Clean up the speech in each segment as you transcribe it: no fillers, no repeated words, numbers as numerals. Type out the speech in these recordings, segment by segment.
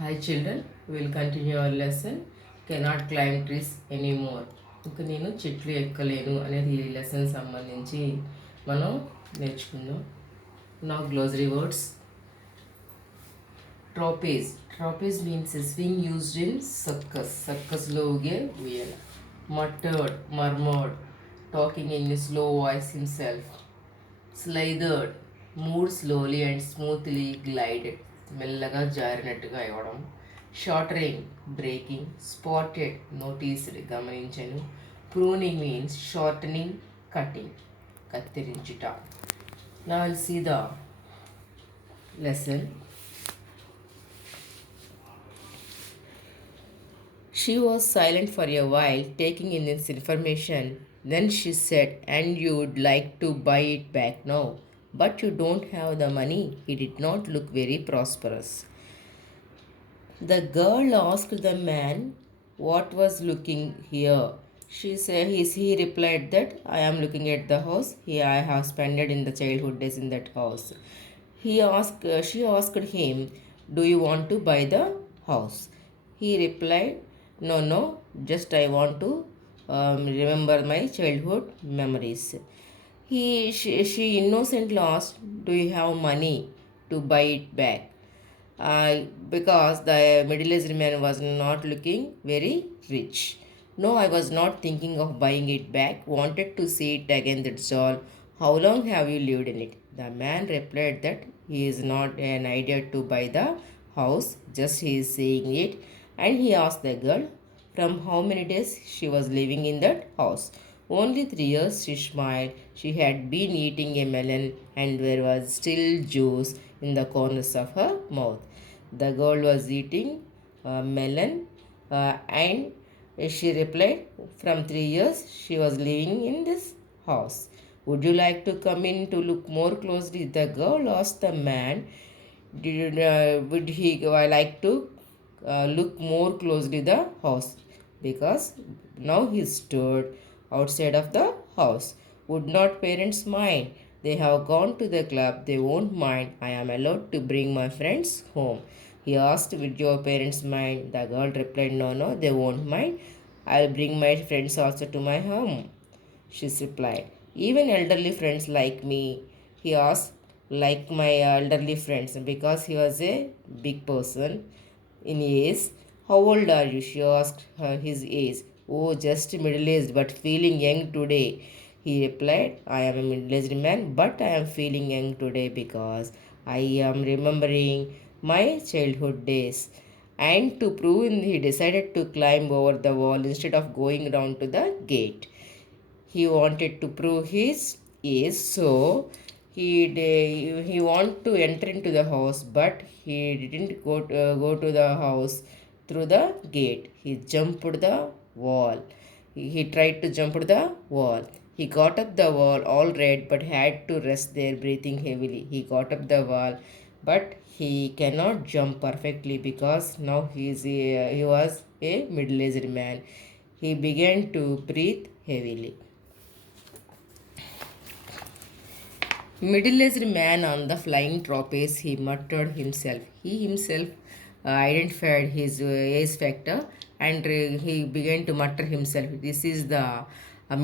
Hi children, we will continue our lesson. Cannot climb trees anymore. ఇంకా నేను చెట్లు ఎక్కలేను అనేది ఈ లెసన్ సంబంధించి మనం నేర్చుకుందాం. నా glossary words. Trapeze. Trapeze means a swing used in circus. సర్కస్లో ఊగే ఉయ్యాల. Muttered, murmured, talking in a slow voice himself. Slithered, move slowly and smoothly glided, మెల్లగా జారినట్టుగా ఇవ్వడం. Shattering, breaking. స్పాటెడ్, నోటీస్డ్, గమనించను. ప్రూనింగ్ మీన్స్ షార్టనింగ్, కటింగ్, కత్తిరించుట. Now I'll see the lesson. She was silent for a while, taking in this information. Then she said, "And you'd like to buy it back now, but you don't have the money." He did not look very prosperous. The girl asked the man what was looking here. He replied that I am looking at the house. Here I have spent in the childhood days in that house. She asked him, "Do you want to buy the house?" He replied, "No, no, just I want to remember my childhood memories." She innocently asked, "Do you have money to buy it back?" Because the middle-aged man was not looking very rich. "No, I was not thinking of buying it back. Wanted to see it again, that's all. How long have you lived in it?" The man replied that he is not an idea to buy the house, just he is saying it. And he asked the girl from how many days she was living in that house. "Only 3 years," she smiled. She had been eating a melon and there was still juice in the corners of her mouth. The girl was eating melon and she replied, "From 3 years she was living in this house. Would you like to come in to look more closely?" The girl asked the man, would he like to look more closely the house, because now he stood outside of the house. "Would not parents mind? They have gone to the club. They won't mind. I am allowed to bring my friends home." He asked, "Would your parents mind?" The girl replied, "No, no, they won't mind. I'll bring my friends also to my home." She replied, "Even elderly friends like me?" He asked, "Like my elderly friends," because he was a big person in age. "How old are you?" She asked her his age. "Oh, just middle-aged, but feeling young today." He replied, "I am a middle-aged man, but I am feeling young today because I am remembering my childhood days." And to prove, he decided to climb over the wall instead of going down to the gate. He wanted to prove his age, so he wanted to enter into the house, but he didn't go to the house through the gate. He jumped the wall. He tried to jump the wall. He got up the wall all right, but had to rest there, breathing heavily. He got up the wall, but he cannot jump perfectly because now he was a middle-aged man. He began to breathe heavily. Middle-aged man on the flying trapeze, he muttered himself. He himself identified his age factor, and he began to mutter himself. This is the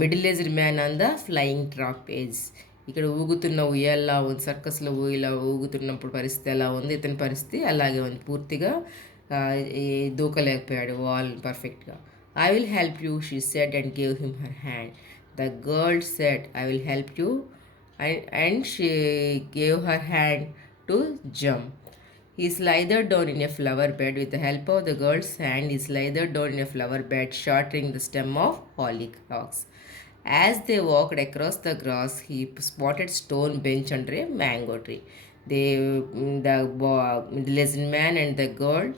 middle-aged man on the flying trapeze. ఇక్కడ ఊగుతున్న ఉయ్యాలా ఉంది, సర్కస్లో ఇలా ఊగుతున్నప్పుడు పరిస్థితి ఎలా ఉంది, ఇతని పరిస్థితి అలాగే ఉంది. పూర్తిగా దూకలేకపోయాడు వాల్ పర్ఫెక్ట్గా. "I will help you," she said and gave him her hand. The girl said, "I will help you," and she gave her hand to jump. He slithered down in a flower bed. With the help of the girl's hand, he slithered down in a flower bed, shattering the stem of hollyhocks. As they walked across the grass, he spotted stone bench under a mango tree. The middle-aged man and the girl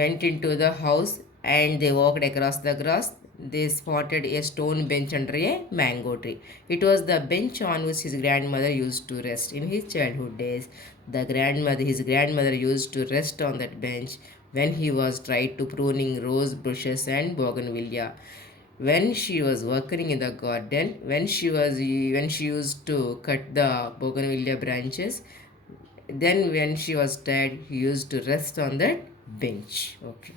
went into the house and they walked across the grass. They spotted a stone bench under a mango tree. It was the bench on which his grandmother used to rest in his childhood days. His grandmother used to rest on that bench when he was tried to pruning rose bushes and bougainvillea. When she was working in the garden, when she used to cut the bougainvillea branches, then when she was tired, he used to rest on that Bench. Okay.